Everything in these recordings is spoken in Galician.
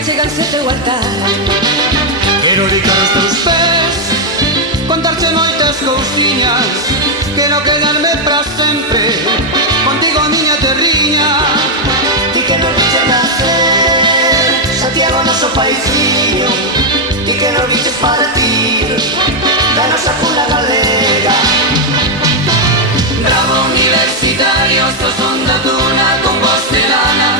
acheganse teu altar. Quero dedicar os teus pés, contarte moitas cousiñas, quero quedarme pra sempre contigo a miña terriña. Ti que nos viches nacer, Santiago noso paisiño, ti que nos viches partir da nosa cuna galega. Bravo universitarios, todos son da tuna con voz de lana.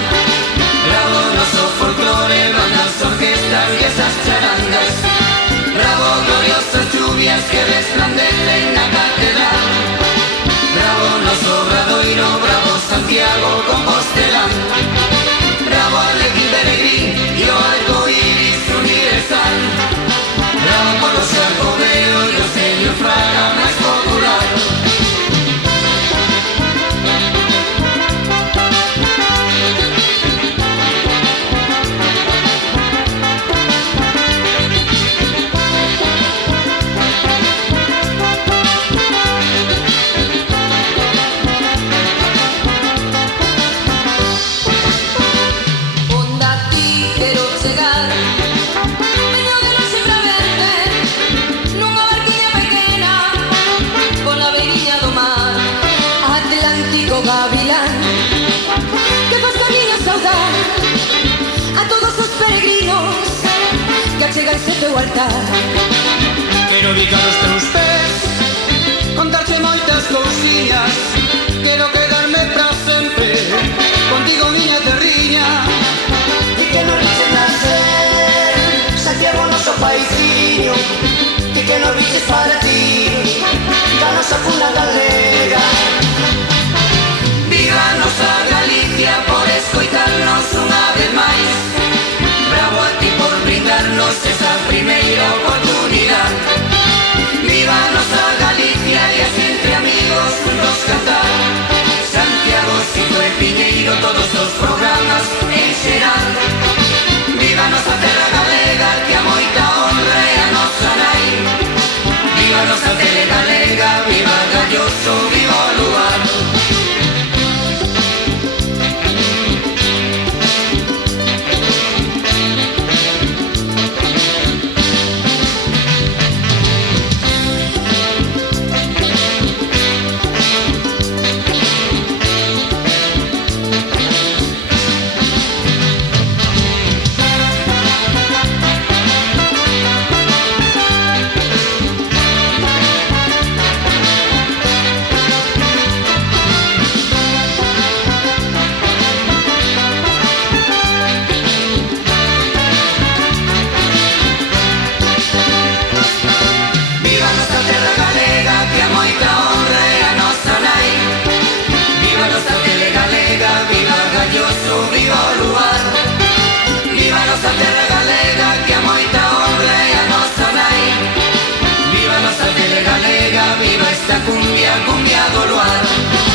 Bravo noso folclore, bandas, orquestas y esas charangas. Bravo gloriosas lluvias que resplandecen na catedral. Bravo noso Obradoiro, bravo Santiago con voz de lana. Bravo Arlequín Peregrín y o arco iris universal. Bravo por los Xacobeo y o Señor Fraga máis popular. Gavilán, que faz camiño saudar a todos os peregrinos que acheganse teu altar. Quero dedicar os teus pés, contarte moitas cousiñas, quero quedarme pra sempre contigo miña terriña. Ti que nos viches nacer, Santiago noso paisiño, ti que nos viches partir da nosa cuna galega. Viva nosa Galicia por escoitarnos unha vez máis. Bravo a ti por brindarnos esa primeira oportunidade. Viva nosa Galicia e así entre amigos juntos cantar. Santiago, Sito e Piñeiro, todos os programas en xeral. Viva nosa terra galega que a moita honra é a nosa nai. Viva nosa tele galega, viva Galloso, viva o lugar. Cumbia, cumbia do luar.